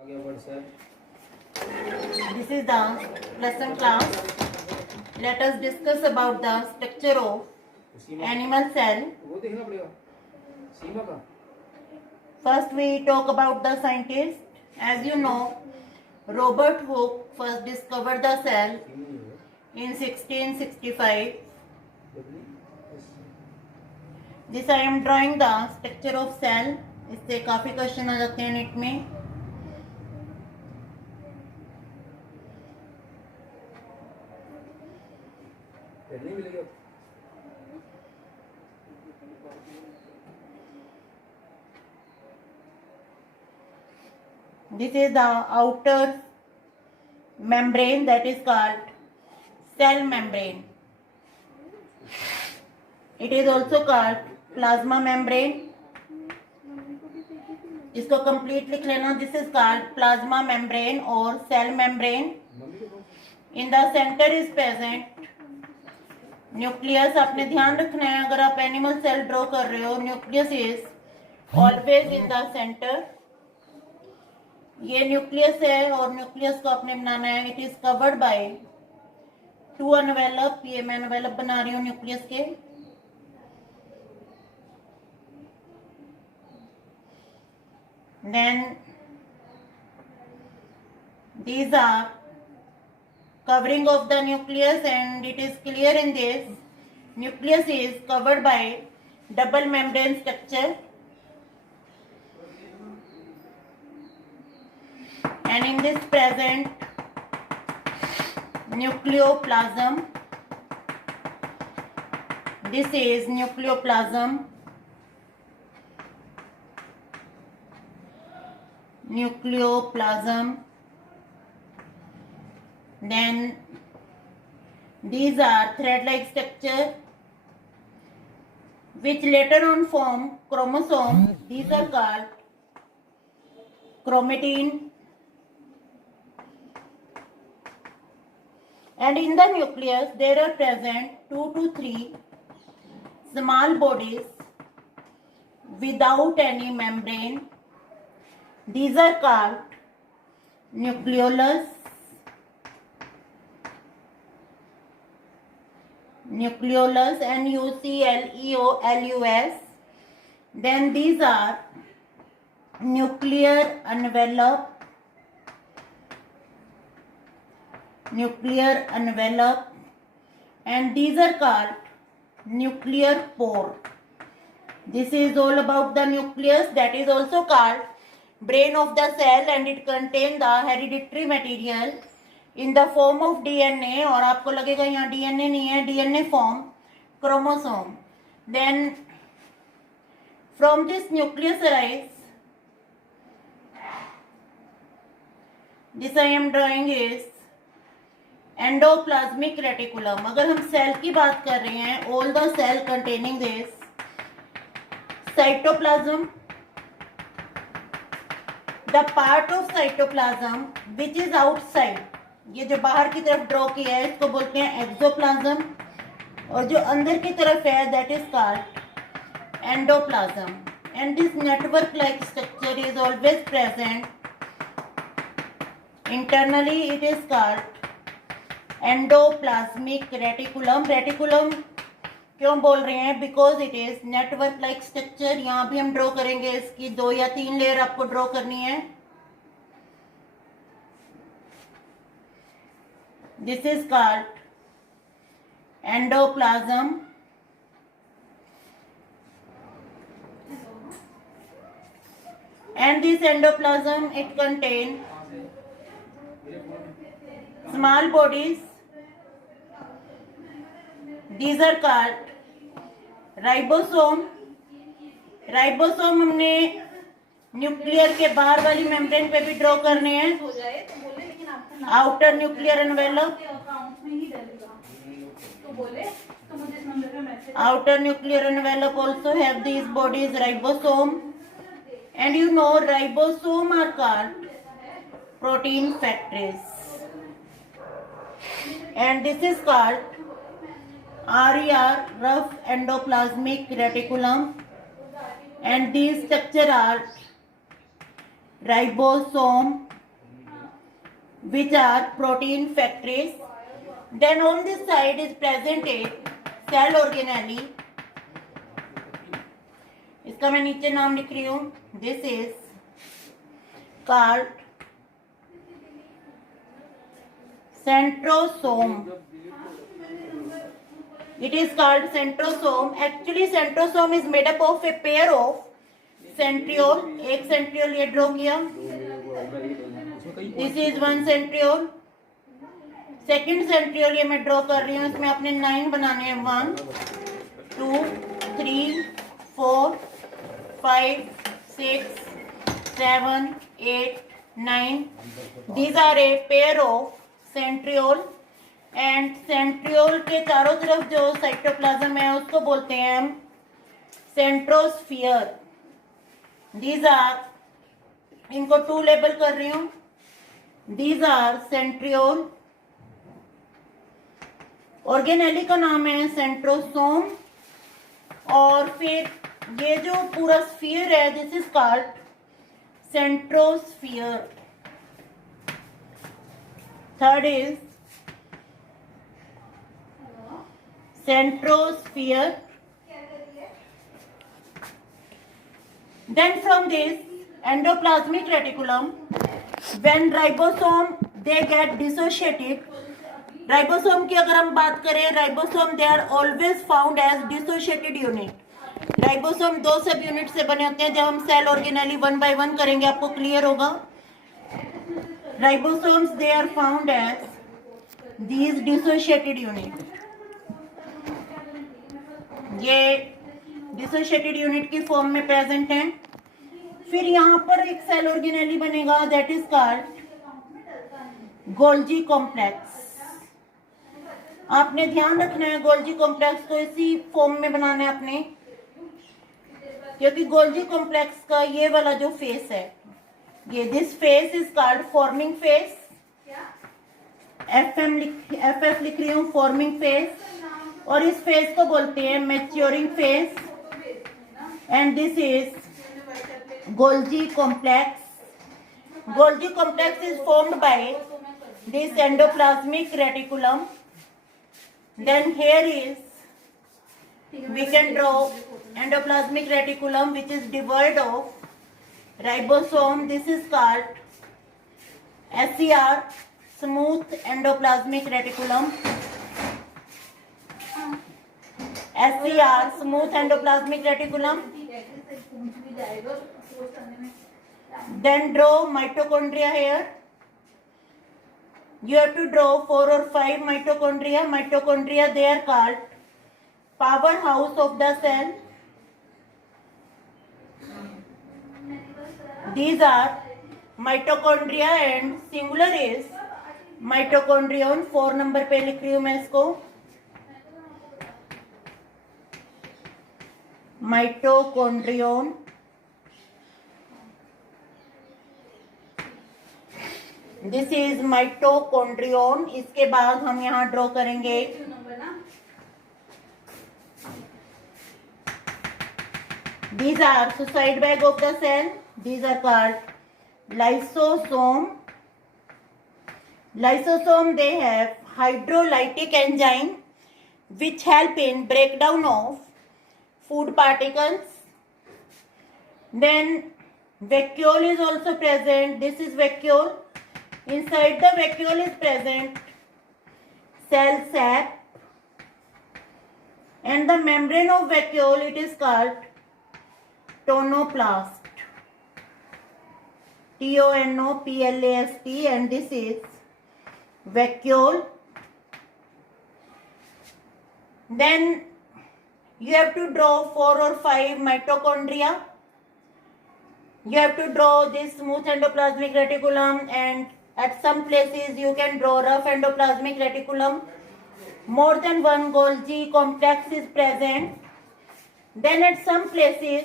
This is the lesson class. Let us discuss about the structure of animal cell. First we talk about the scientist. As you know, Robert Hooke first discovered the cell in 1665. This I am drawing the structure of cell. इससे काफी question आ जाते हैं NEET में. This is the outer membrane, that is called cell membrane. It is also called plasma membrane. इसको complete लिख लेना. This is called plasma membrane और cell membrane. In the centre is present nucleus. आपने ध्यान रखना है अगर आप एनिमल सेल ड्रॉ कर रहे हो, nucleus is always in the centre. ये न्यूक्लियस है और न्यूक्लियस को आपने बनाना है. It is covered by two envelope. ये मैं एनवेलप बना रही हूँ न्यूक्लियस के. Then these are covering of the nucleus, and it is clear in this nucleus is covered by double membrane structure, and in this present nucleoplasm. This is nucleoplasm. Nucleoplasm. Then these are thread-like structure which later on form chromosome. These are called chromatin. And in the nucleus there are present 2 to 3 small bodies without any membrane. These are called nucleolus. Nucleolus, Nucleolus. Then these are nuclear envelope. Nuclear envelope. And these are called nuclear pore. This is all about the nucleus, that is also called brain of the cell, and it contains the hereditary material in the form of DNA. और आपको लगेगा यहाँ DNA नहीं है, DNA form chromosome. Then from this nucleus arise, this I am drawing is endoplasmic reticulum. अगर हम cell की बात कर रहे हैं, all the cell containing this cytoplasm. The part of cytoplasm which is outside, ये जो बाहर की तरफ ड्रॉ किया है इसको बोलते हैं एक्सोप्लाज्म, और जो अंदर की तरफ है that is called endoplasm. And this network like structure is always present internally. It is called endoplasmic reticulum. Reticulum क्यों बोल रहे हैं? Because it is network like structure. यहाँ भी हम ड्रॉ करेंगे, इसकी 2 या 3 लेयर आपको ड्रॉ करनी है. This is called endoplasm. And this endoplasm it contain small bodies. These are called ribosome. Ribosome हमने न्यूक्लियर के बाहर वाली मेम्ब्रेन पे भी ड्रॉ करने हैं. Outer nuclear envelope. Outer nuclear envelope also have these bodies ribosome, and you know ribosome are called protein factories, and this is called RER, rough endoplasmic reticulum, and these structure are ribosome, which are protein factories. Then on this side is presented cell organelle. इसका मैं नीचे नाम लिख रही हूँ. This is called centrosome. It is called centrosome. Actually centrosome is made up of a pair of centriole. एक centriole ये draw किया. This is one centriole. Second centriole ये मैं ड्रॉ कर रही हूँ. इसमें अपने 9 बनाने हैं. 1 2 3 4 5 6 7 8 9. These are a pair of centriole. And centriole के चारों तरफ जो साइटोप्लाज्म है उसको बोलते हैं हम सेंट्रोस्फियर. दीज आर, इनको 2 लेबल कर रही हूँ. These are centriole. ऑर्गेनेली का नाम है सेंट्रोसोम. और फिर ये जो पूरा स्फीयर है this is called centrosphere. Third is centrosphere. Then from this endoplasmic reticulum, when ribosome they get dissociated. Ribosome की अगर हम बात करें, ribosome they are always found as dissociated unit. Ribosome 2 sub unit से बने होते हैं. जब हम सेल ऑर्गेनेली 1 बाय 1 करेंगे आपको क्लियर होगा. Ribosomes they are found as these dissociated unit. ये डिसोशिएटेड यूनिट की फॉर्म में प्रेजेंट हैं. फिर यहाँ पर एक सेल ऑर्गेनेली बनेगा that is called Golgi complex. आपने ध्यान रखना है गोल्जी कॉम्प्लेक्स को इसी फॉर्म में बनाना है आपने, क्योंकि गोल्जी कॉम्प्लेक्स का ये वाला जो फेस है ये this face is called forming face. F लिख रही हूँ फॉर्मिंग फेस. और इस फेस को बोलते हैं maturing face. And this is Golgi complex. Golgi complex is formed by this endoplasmic reticulum. Then here is we can draw endoplasmic reticulum which is devoid of ribosome. This is called SER, smooth endoplasmic reticulum. SER, smooth endoplasmic reticulum. Then draw mitochondria here. You have to draw 4 or 5 mitochondria. Mitochondria they are called powerhouse of the cell. These are mitochondria and singular is mitochondrion. 4 number पे लिख रही हूँ मैं इसको. mitochondrion. This is mitochondrion. इसके बाद हम यहाँ ड्रॉ करेंगे these are suicide bag of the cell. These are called lysosome. Lysosome they have hydrolytic enzyme which help in breakdown of food particles. Then vacuole is also present. This is vacuole. Inside the vacuole is present cell sap, and the membrane of vacuole it is called tonoplast. TONOPLAST. And this is vacuole. Then you have to draw 4 or 5 mitochondria. You have to draw this smooth endoplasmic reticulum, and at some places you can draw rough endoplasmic reticulum. More than one Golgi complex is present. Then at some places,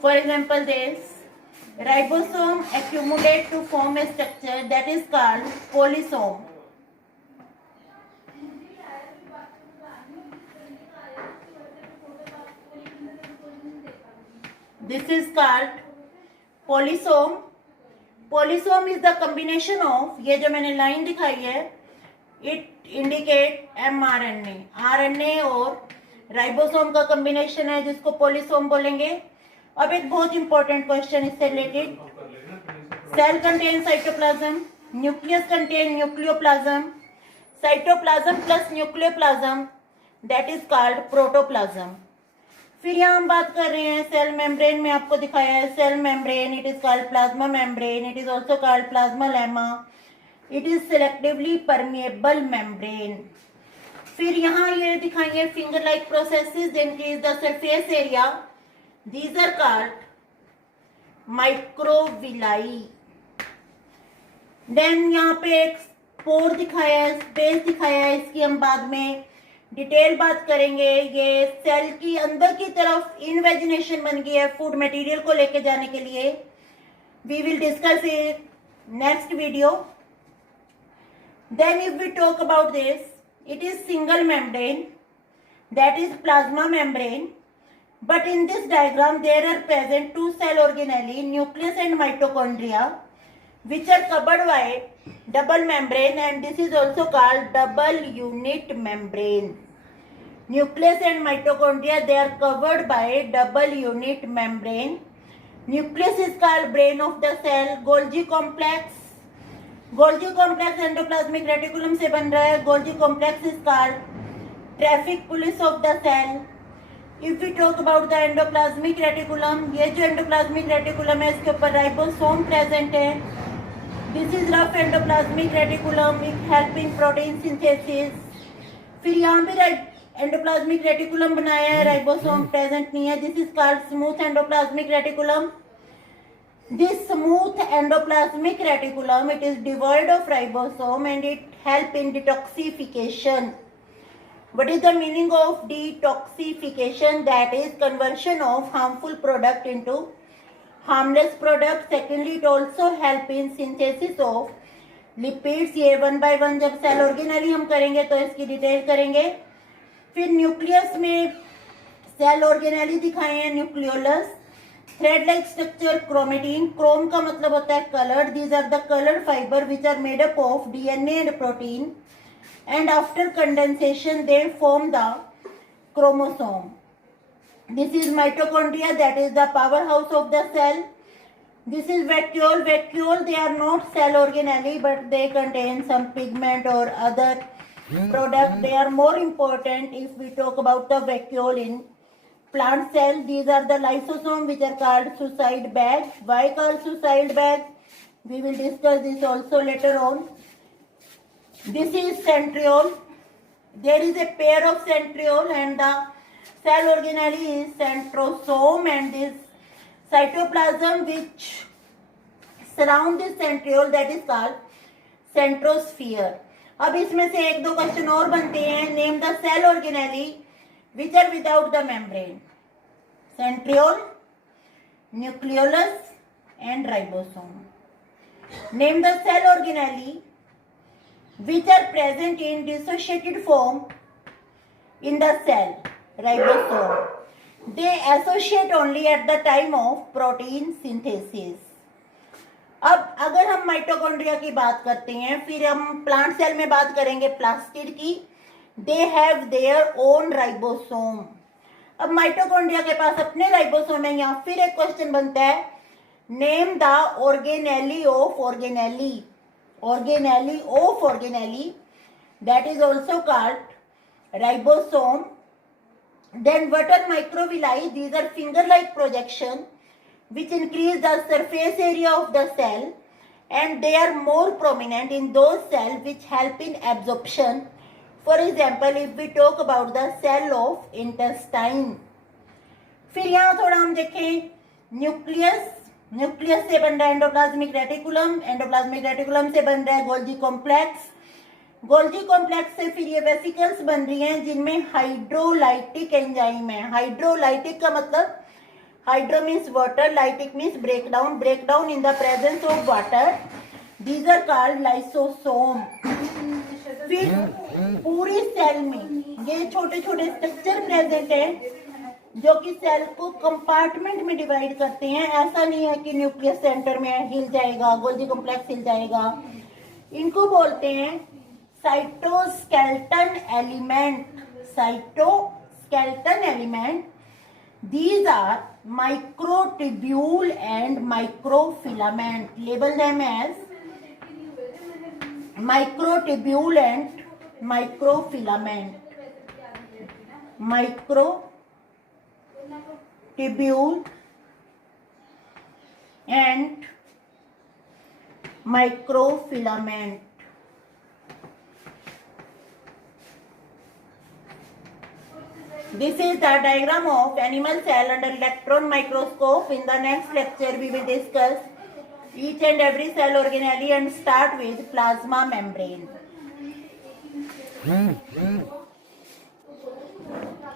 for example this, ribosome accumulate to form a structure that is called polysome. This is called polysome. Polysome is the combination of, ये जो मैंने line दिखाई है, it indicate mRNA, RNA और ribosome का combination है जिसको polysome बोलेंगे। अब एक बहुत इंपॉर्टेंट क्वेश्चन इससे related, cell contain cytoplasm, nucleus contain nucleoplasm, cytoplasm plus nucleoplasm, that is called protoplasm. फिर यहाँ हम बात कर रहे हैं सेल मेम्ब्रेन में, आपको दिखाया है cell membrane, it is called plasma membrane, it is also called plasma lemma, it is selectively permeable membrane. फिर यहाँ ये दिखाएंगे finger like processes increase the surface area, these are called microvilli. Then यहाँ पे एक पोर दिखाया है, स्पेस दिखाया है, इसकी हम बाद में डिटेल बात करेंगे। ये सेल की अंदर की तरफ इनवेजिनेशन बन गई है फूड मटेरियल को लेके जाने के लिए। We will discuss it next video. Then if we talk about this, it is single membrane, that is plasma membrane, but in this diagram there are present two cell organelle, nucleus and mitochondria, which are covered by double membrane, and this is also called double unit membrane. Nucleus and mitochondria, they are covered by double unit membrane. Nucleus is called brain of the cell. Golgi complex, Golgi complex endoplasmic reticulum से बन रहा है। Golgi complex is called traffic police of the cell. If we talk about the endoplasmic reticulum, ये जो endoplasmic reticulum है इसके ऊपर ribosome present है। This is rough endoplasmic reticulum, it help in protein synthesis. फिर यहाँ पे एंडोप्लाज्मिक रेटिकुलम बनाया है, राइबोसोम प्रेजेंट नहीं है। This is called smooth endoplasmic reticulum. This smooth endoplasmic reticulum, it is devoid of ribosome and it help in detoxification. What is the meaning of detoxification? That is conversion of harmful product into harmless product. Secondly, it also help in synthesis of lipids. ये one by one जब cell organelle हम करेंगे तो इसकी detail करेंगे। फिर nucleus में cell organelle दिखाए हैं, nucleolus, thread like structure, chromatin, chrome का मतलब होता है colour, these are the coloured fibre which are made up of DNA and protein, and after condensation they form the chromosome. This is mitochondria, that is the powerhouse of the cell. This is vacuole. Vacuole, they are not cell organelle, but they contain some pigment or other product. They are more important if we talk about the vacuole in plant cell. These are the lysosome, which are called suicide bag. Why called suicide bag? We will discuss this also later on. This is centriole. There is a pair of centriole and the cell organelle is centrosome, and this cytoplasm which surround this centriole, that is called centrosphere. अब इसमें से एक दो question और बनते हैं. Name the cell organelle which are without the membrane. Centriole, nucleolus and ribosome. Name the cell organelle which are present in dissociated form in the cell. Ribosome. They associate only at the time of protein synthesis. अब अगर हम mitochondria की बात करते हैं, फिर हम plant cell में बात करेंगे प्लास्टिड की. They have their own ribosome. अब माइटोकॉन्ड्रिया के पास अपने राइबोसोम है. यहाँ फिर एक क्वेश्चन बनता है, name the organelle of organelle. Organelle of organelle, that is also called ribosome. Then what are microvilli? These are finger like projection which increase the surface area of the cell, and they are more prominent in those cells which help in absorption. For example, if we talk about the cell of intestine. फिर यहाँ थोड़ा हम देखें nucleus. Nucleus से बन रहा है endoplasmic reticulum. Endoplasmic reticulum से बन रहा है गोल्जी कॉम्प्लेक्स. गोल्जी कॉम्प्लेक्स से फिर ये वेसिकल्स बन रही हैं जिनमें हाइड्रोलाइटिक एंजाइम है. हाइड्रोलाइटिक का मतलब hydro means water, lytic means breakdown. Breakdown in the presence of water. These are called lysosome. फिर पूरी सेल में ये छोटे छोटे स्ट्रक्चर प्रेजेंट है. जो कि सेल को कंपार्टमेंट में डिवाइड करते हैं। ऐसा नहीं है कि न्यूक्लियस सेंटर में हिल जाएगा, गोल्गी कॉम्प्लेक्स हिल जाएगा। इनको बोलते हैं cytoskeleton element. Cytoskeleton element, these are microtubule and microfilament. Label them as microtubule and microfilament. Microtubule and microfilament. This is the diagram of animal cell under electron microscope. In the next lecture, we will discuss each and every cell organelle and start with plasma membrane.